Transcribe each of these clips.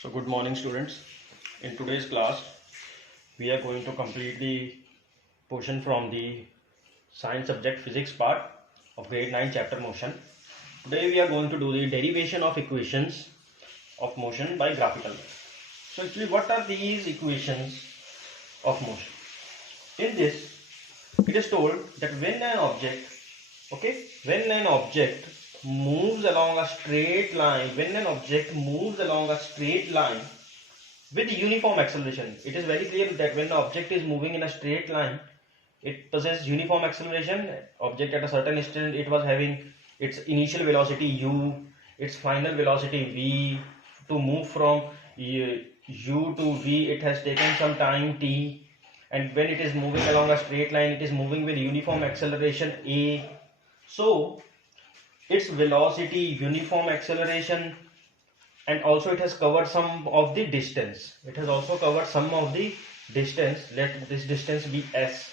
So good morning students. In today's class we are going to complete the portion from the science subject physics part of grade 9 chapter motion. Today we are going to do the derivation of equations of motion by graphical method. So actually what are these equations of motion? In this it is told that when an object moves along a straight line, with uniform acceleration, it is very clear that when the object is moving in a straight line, it possesses uniform acceleration. Object at a certain instant, it was having its initial velocity u, its final velocity v. To move from u to v, it has taken some time t, and when it is moving along a straight line, it is moving with uniform acceleration a. So its velocity, uniform acceleration, and also it has covered some of the distance. Let this distance be s.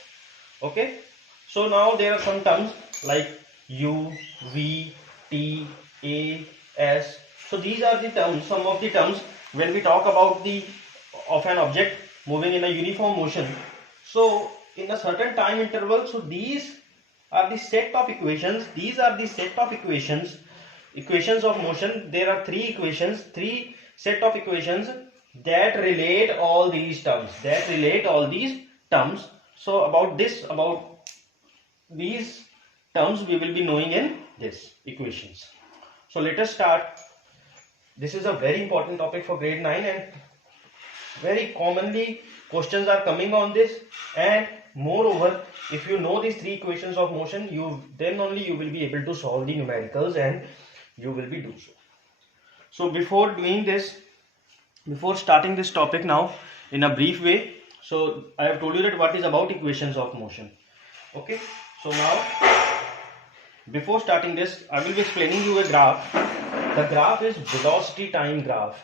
Okay, so now there are some terms like u, v, t, a, s. So these are the terms, some of the terms when we talk about of an object moving in a uniform motion. So in a certain time interval, so these are the set of equations. Equations of motion. There are three set of equations that relate all these terms. So about these terms we will be knowing in this equations. So let us start. This is a very important topic for grade 9, and very commonly questions are coming on this. And moreover, if you know these three equations of motion, then only you will be able to solve the numericals, and you will be do so. So before starting this topic now in a brief way, so I have told you that what is about equations of motion. Okay, so now before starting this, I will be explaining you a graph. The graph is velocity time graph.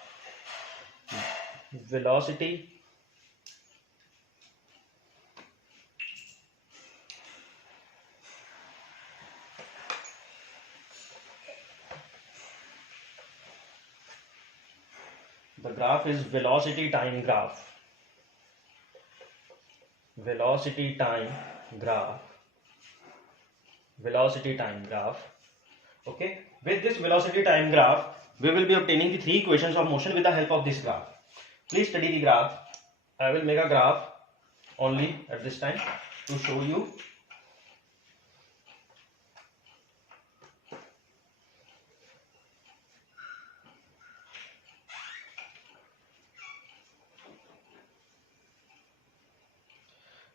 The graph is velocity time graph. Okay, with this velocity time graph, we will be obtaining the three equations of motion with the help of this graph. Please study the graph. I will make a graph only at this time to show you.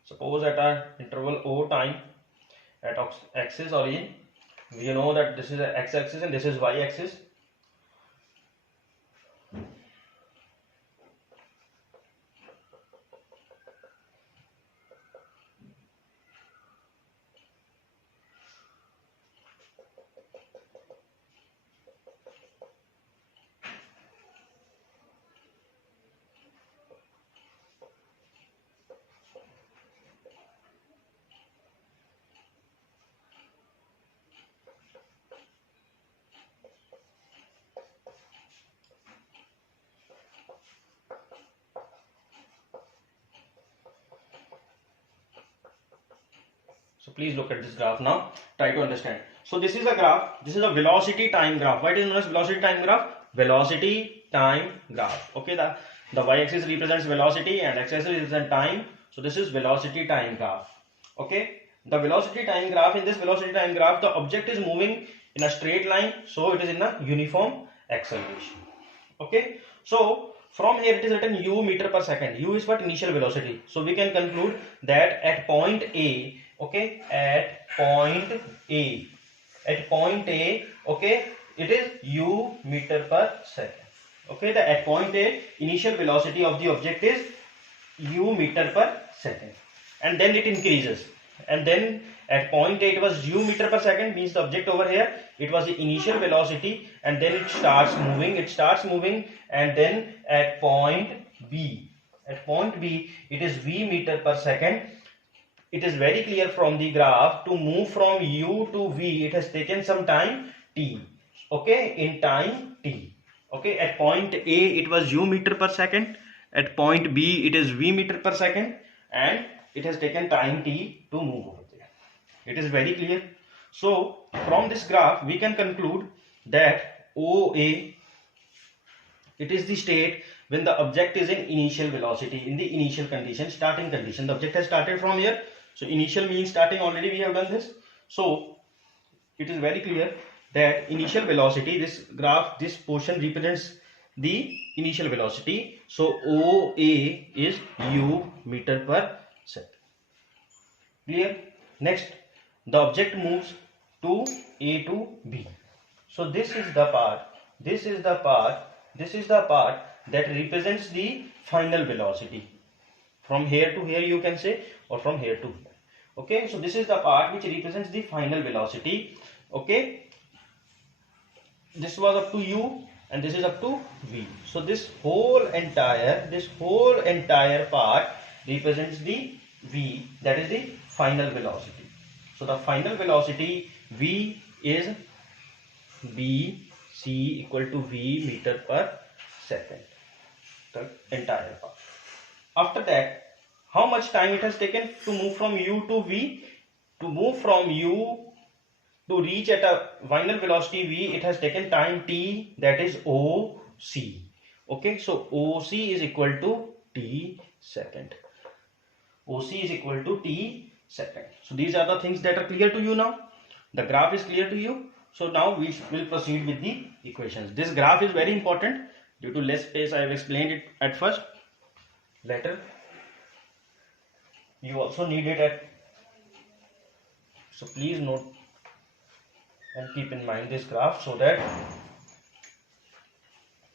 Suppose at an interval O time, at axis origin, we know that this is the x-axis and this is y-axis. So please look at this graph now. Try to understand. So this is a graph. This is a velocity time graph. Why it is known as velocity time graph? Velocity time graph. Okay, the y-axis represents velocity and x-axis represents time. So this is velocity time graph. Okay, the velocity time graph. In this velocity time graph, the object is moving in a straight line, so it is in a uniform acceleration. Okay, so from here it is written u meter per second. U is what? Initial velocity. So we can conclude that at point A, okay, at point A, okay, it is u meter per second. Okay, at point A, initial velocity of the object is u meter per second, and then it increases, and then at point A it was u meter per second, means the object over here, it was the initial velocity, and then it starts moving, and then at point B, it is v meter per second. It is very clear from the graph, to move from u to v, it has taken some time t. Okay, in time t. Okay, at point A it was u meter per second, at point B it is v meter per second, and it has taken time t to move over there. It is very clear. So from this graph we can conclude that OA, it is the state when the object is in initial velocity, in the initial condition, starting condition. The object has started from here, so initial means starting. Already we have done this. So it is very clear that initial velocity, this graph, this portion represents the initial velocity. So OA is u meter per second. Clear? Next, the object moves to A to B. So this is the part, this is the part, this is the part that represents the final velocity. From here to here you can say, or from here to here. Okay, so this is the part which represents the final velocity. Okay, this was up to u and this is up to v. So this whole entire part represents the v, that is the final velocity. So the final velocity v is bc equal to v meter per second, the entire part. After that, how much time it has taken to move from u to v? To move from u to reach at a final velocity v, it has taken time t, that is OC. Okay, so OC is equal to t second. OC is equal to t second. So these are the things that are clear to you now. The graph is clear to you. So now we will proceed with the equations. This graph is very important. Due to less space, I have explained it at first. Later, you also need it at. So please note and keep in mind this graph, so that.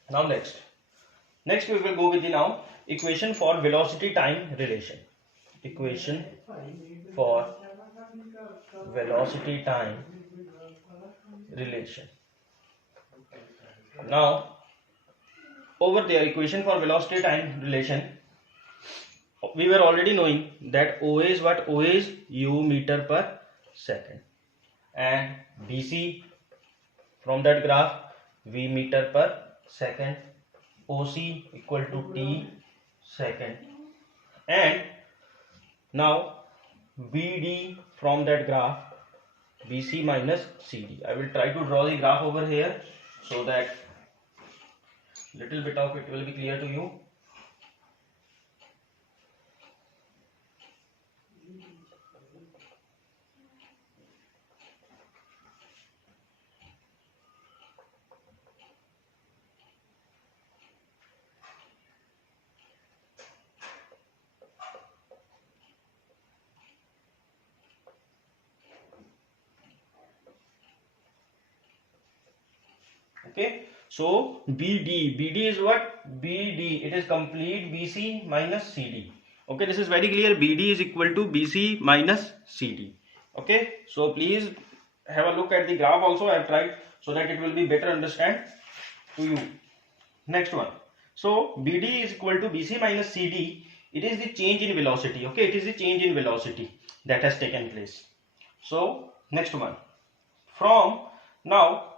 Now next we will go with the now equation for velocity time relation. Equation for velocity time relation. Now over there, equation for velocity time relation, we were already knowing that OA is what? OA is u meter per second, and BC from that graph v meter per second, OC equal to t second, and now BD from that graph BC minus CD. I will try to draw the graph over here so that little bit of it will be clear to you. Okay, so BD is what? BD, it is complete BC minus CD. Okay, this is very clear. BD is equal to BC minus CD. Okay, so please have a look at the graph also. I have tried so that it will be better understand to you. Next one. So BD is equal to BC minus CD. It is the change in velocity. Okay, it is the change in velocity that has taken place. So next one. From now,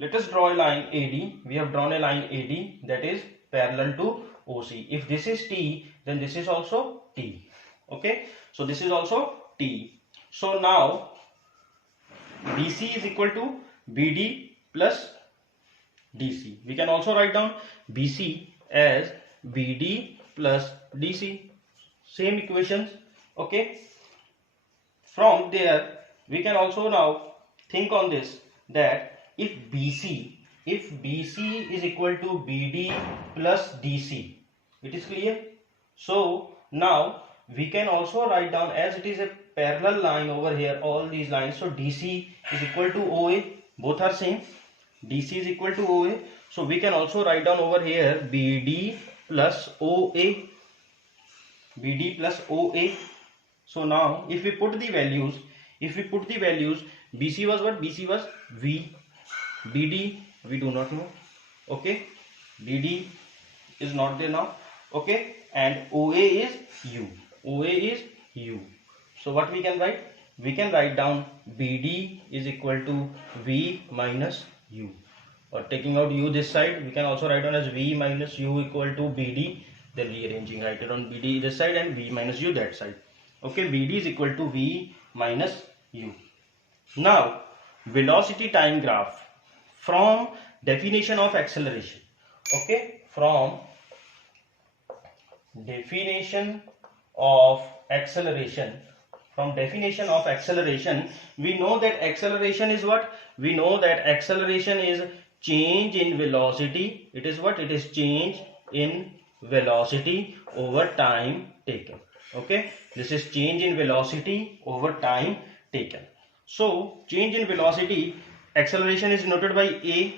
let us draw a line AD. We have drawn a line AD that is parallel to OC. If this is T, then this is also T. Okay, so this is also T. So now BC is equal to BD plus DC. We can also write down BC as BD plus DC. Same equations. Okay, from there we can also now think on this, that if BC is equal to BD plus DC, it is clear. So now we can also write down, as it is a parallel line over here, all these lines, so DC is equal to OA, both are same, DC is equal to OA, so we can also write down over here BD plus OA, BD plus OA. So now if we put the values, BC was what? BC was V, BD we do not know. Okay, BD is not there now. Okay, and OA is U. So what we can write? We can write down BD is equal to V minus U. or taking out u this side, we can also write down as v minus u equal to bd. Then rearranging, write it on bd this side and v minus u that side. Okay, bd is equal to v minus u. Now velocity time graph from definition of acceleration. Okay, from definition of acceleration, we know that acceleration is what? We know that acceleration is change in velocity. It is what? It is change in velocity over time taken. Okay, this is change in velocity over time taken. So change in velocity, acceleration is noted by a,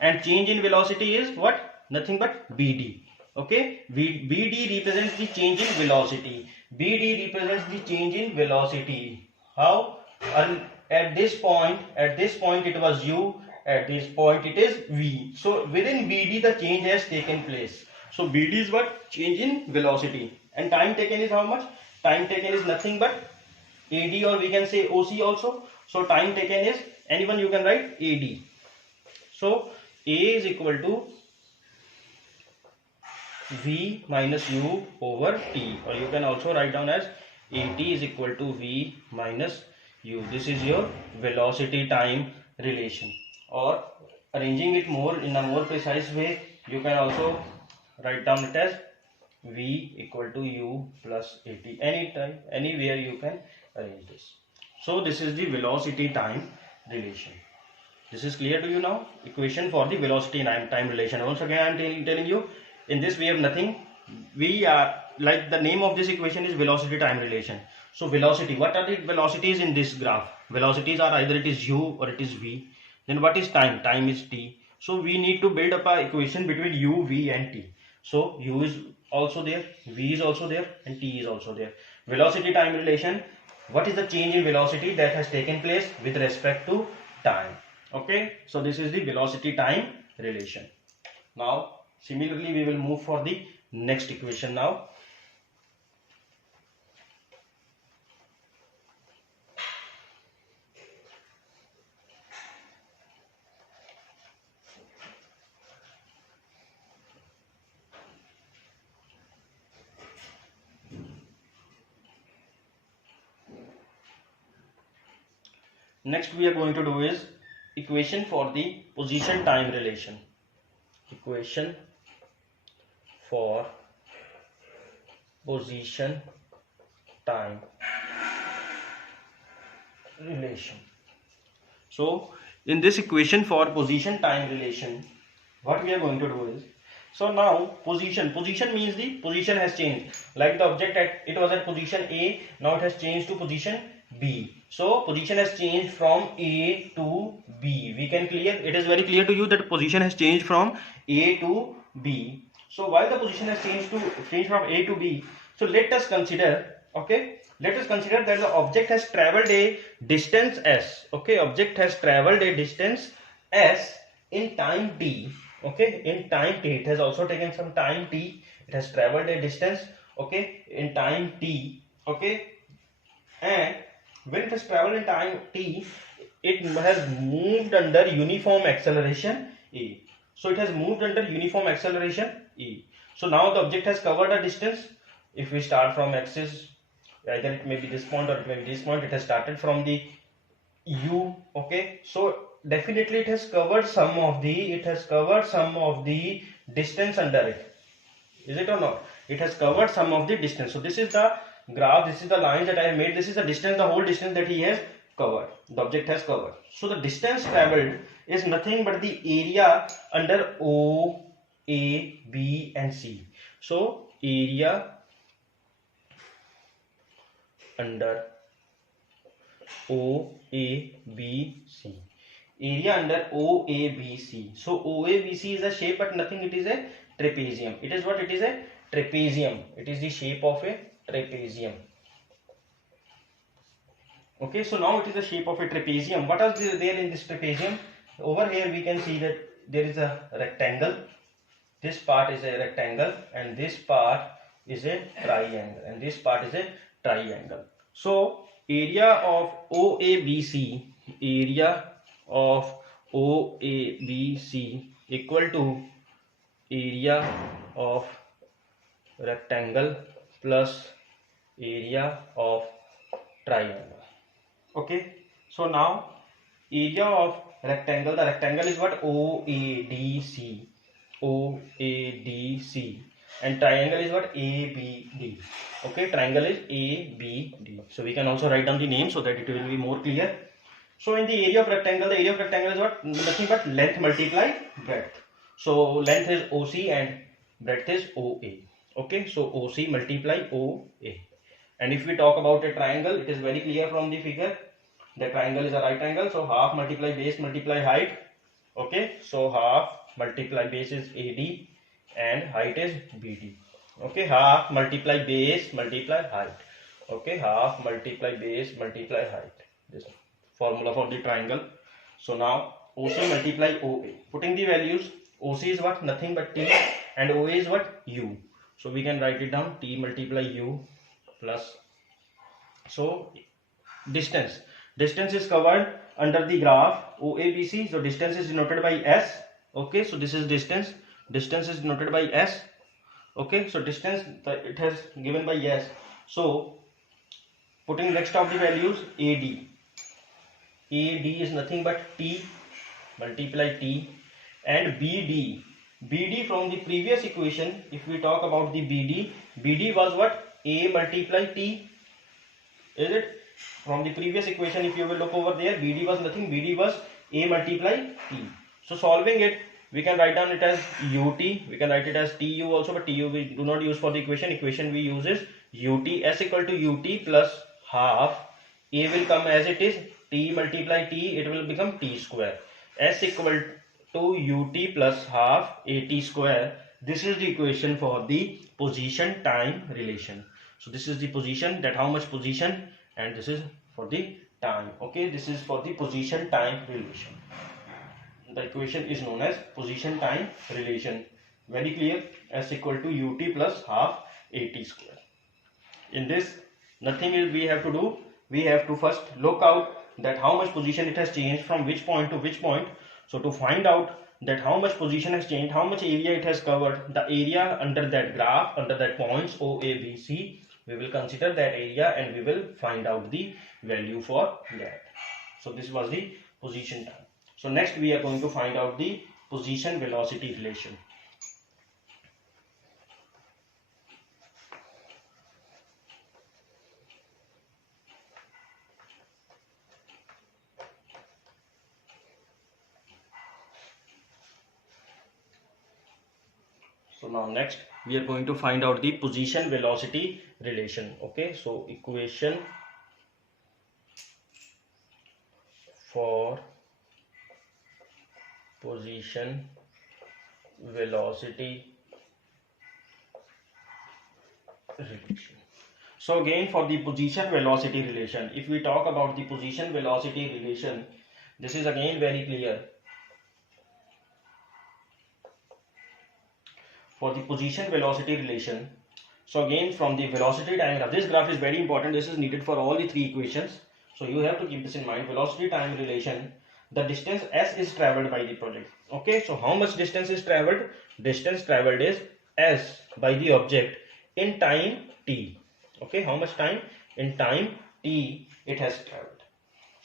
and change in velocity is what? Nothing but bd. Okay, bd represents the change in velocity. bd represents the change in velocity. How? At this point it was u, at this point it is v. So within bd the change has taken place. So bd is what? Change in velocity. And time taken is how much? Time taken is nothing but ad, or we can say oc also. So time taken is, anyone you can write ad. So a is equal to v minus u over t, or you can also write down as at is equal to v minus u. This is your velocity time relation. Or arranging it more in a more precise way, you can also write down it as v equal to u plus at. Anytime, anywhere you can arrange this. So this is the velocity time relation. This is clear to you now? Equation for the velocity time relation. Once again I am telling you, in this we have nothing. We are like, the name of this equation is velocity time relation. So velocity, what are the velocities in this graph? Velocities are either it is u or it is v. Then what is time? Time is t. So we need to build up a equation between u, v and t. So u is also there, v is also there, and t is also there. Velocity time relation, what is the change in velocity that has taken place with respect to time? Okay, so this is the velocity time relation. Now similarly we will move for the next equation now. Next we are going to do is equation for the position time relation. Equation for position time relation. So in this equation for position time relation, what we are going to do is, so now position means the position has changed. Like the object it was at position A, now it has changed to position B. So position has changed from A to B. We can clear, it is very clear to you that position has changed from A to B. So while the position has changed from A to B, so let us consider, okay, let us consider that the object has traveled a distance s. Okay, object has traveled a distance s in time t. Okay, in time t, it has also taken some time t. It has traveled a distance, okay, in time t. Okay, and when it has traveled in time t, it has moved under uniform acceleration a. So it has moved under uniform acceleration e. So now the object has covered a distance. If we start from axis, either it may be this point or it may be this point, it has started from the u. Okay, so definitely it has covered some of the distance under it. Is it or not? It has covered some of the distance. So this is the graph, this is the line that I have made, this is the distance, the whole distance that he has covered, the object has covered. So the distance traveled is nothing but the area under O, A, B and C. So area under O, A, B, C. Area under O, A, B, C. So O, A, B, C is a shape but nothing, it is a trapezium. It is what? It is a trapezium. It is the shape of a trapezium. Okay, so now it is the shape of a trapezium. What is there in this trapezium? Over here we can see that there is a rectangle. This part is a rectangle and this part is a triangle and this part is a triangle. So area of OABC, area of OABC equal to area of rectangle plus area of triangle. Okay, so now area of rectangle, the rectangle is what? OADC, OADC, and triangle is what? ABD. Okay, triangle is ABD. So we can also write down the name so that it will be more clear. So in the area of rectangle, the area of rectangle is what? Nothing but length multiply breadth. So length is OC and breadth is OA. Okay, so OC multiply OA. And if we talk about a triangle, it is very clear from the figure. The triangle is a right angle, so half multiply base multiply height. Okay, so half multiply base is AD and height is BD. Okay, half multiply base multiply height. Okay, half multiply base multiply height. This formula for the triangle. So now OC multiply OA. Putting the values, OC is what? Nothing but T, and OA is what? U. So we can write it down, T multiply U plus. So distance is covered under the graph OABC. So distance is denoted by S. Okay, so this is distance is denoted by S. Okay, so distance it has given by S. So putting next of the values, AD is nothing but T multiply T, and BD from the previous equation, if we talk about the BD was what? A multiply T. Is it? From the previous equation, if you will look over there, BD was nothing, BD was A multiply T. So solving it, we can write down it as UT, we can write it as TU also, but TU we do not use for the equation we use is UT. S equal to UT plus half, A will come as it is, T multiply T, it will become T square. S equal to UT plus half AT square. This is the equation for the position time relation. So this is the position, that how much position, and this is for the time. Okay, this is for the position time relation. The equation is known as position time relation. Very clear. S equal to UT plus half AT square. In this, nothing is we have to do. We have to first look out that how much position it has changed from which point to which point. So to find out that how much position has changed, how much area it has covered, the area under that graph, under that points O, A, B, C, we will consider that area and we will find out the value for that. So this was the position time. So next we are going to find out the position velocity relation. So now next we are going to find out the position velocity relation. Okay, so equation for position velocity relation. So again, for the position velocity relation, if we talk about the position velocity relation, this is again very clear. For the position velocity relation, so again from the velocity time graph, this graph is very important. This is needed for all the three equations, so you have to keep this in mind. Velocity time relation, the distance S is traveled by the project. Okay, so how much distance is traveled? Distance traveled is S by the object in time T. Okay, how much time? In time T it has traveled.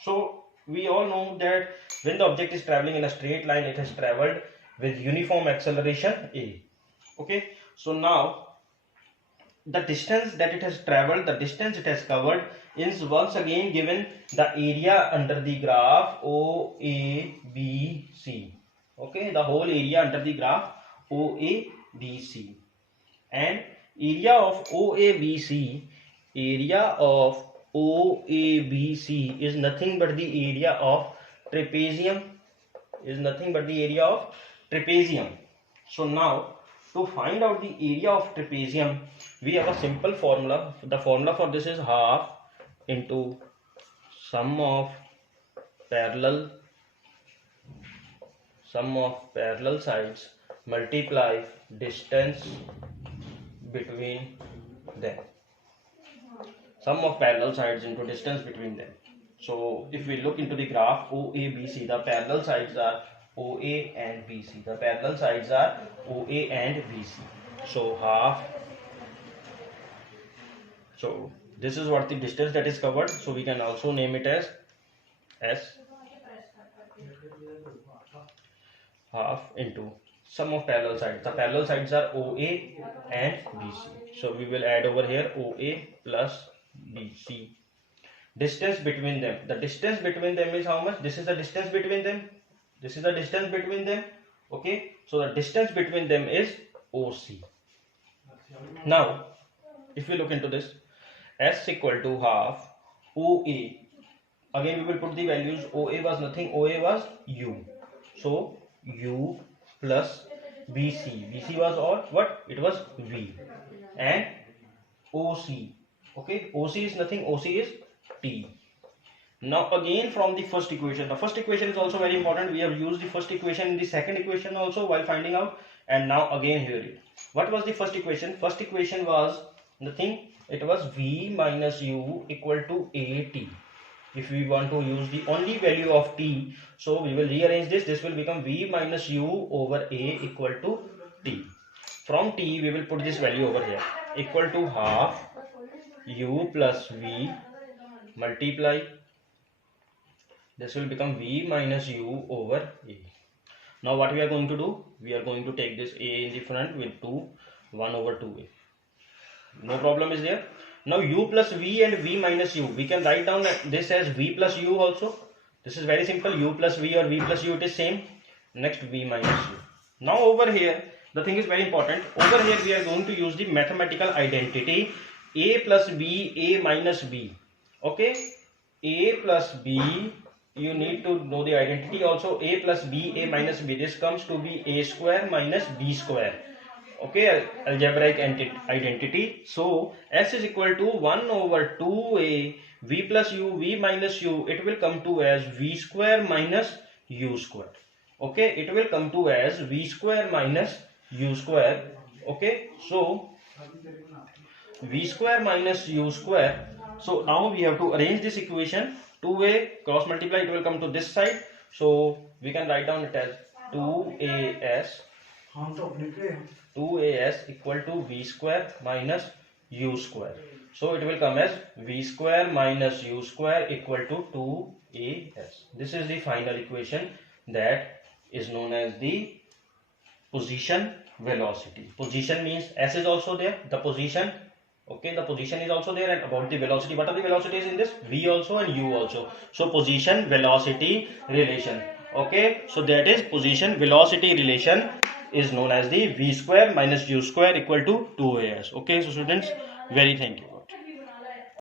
So we all know that when the object is traveling in a straight line, it has traveled with uniform acceleration A. Okay, so now the distance that it has traveled, the distance it has covered is once again given the area under the graph OABC. Okay, the whole area under the graph OABC, and area of OABC is nothing but the area of trapezium, So now to find out the area of trapezium, we have a simple formula. The formula for this is half into sum of parallel sides multiply distance between them. Sum of parallel sides into distance between them. So if we look into the graph OABC, the parallel sides are OA and BC. The parallel sides are OA and BC. So half. So this is what the distance that is covered. So we can also name it as S, half into sum of parallel sides. The parallel sides are OA and BC. So we will add over here OA plus BC. Distance between them. The distance between them is how much? This is the distance between them. This is the distance between them. Okay. So the distance between them is OC. Now, if we look into this, S equal to half OA. Again, we will put the values. OA was nothing. OA was U. So U plus BC. BC was all what? It was V. And OC. Okay. OC is nothing. OC is T. Now again from the first equation. The first equation is also very important. We have used the first equation in the second equation also while finding out. And now again here. What was the first equation? First equation was nothing. It was V minus U equal to AT. If we want to use the only value of T, so we will rearrange this. This will become V minus U over A equal to T. From T we will put this value over here. Equal to half U plus V multiply. This will become V minus U over A. Now what we are going to do? We are going to take this A in the front with 1 over 2A. No problem is there. Now U plus V and V minus U. We can write down this as V plus U also. This is very simple. U plus V or V plus U, it is same. Next V minus U. Now over here, the thing is very important. Over here we are going to use the mathematical identity A plus B, A minus B. Okay. A plus B, you need to know the identity also. A plus B, A minus B. This comes to be A square minus B square. Okay, algebraic identity. So S is equal to 1 over 2A V plus U, V minus U. It will come to as V square minus U square. Okay, it will come to as V square minus U square. Okay, so V square minus U square. So now we have to arrange this equation. 2A cross multiply, it will come to this side. So we can write down it as 2AS equal to V square minus U square. So it will come as V square minus U square equal to 2AS. This is the final equation that is known as the position velocity. Position means S is also there, the position. Okay, the position is also there, and about the velocity. What are the velocities in this? V also and U also. So position velocity relation. Okay, so that is position velocity relation is known as the V square minus U square equal to 2AS. Okay, so students, very thank you.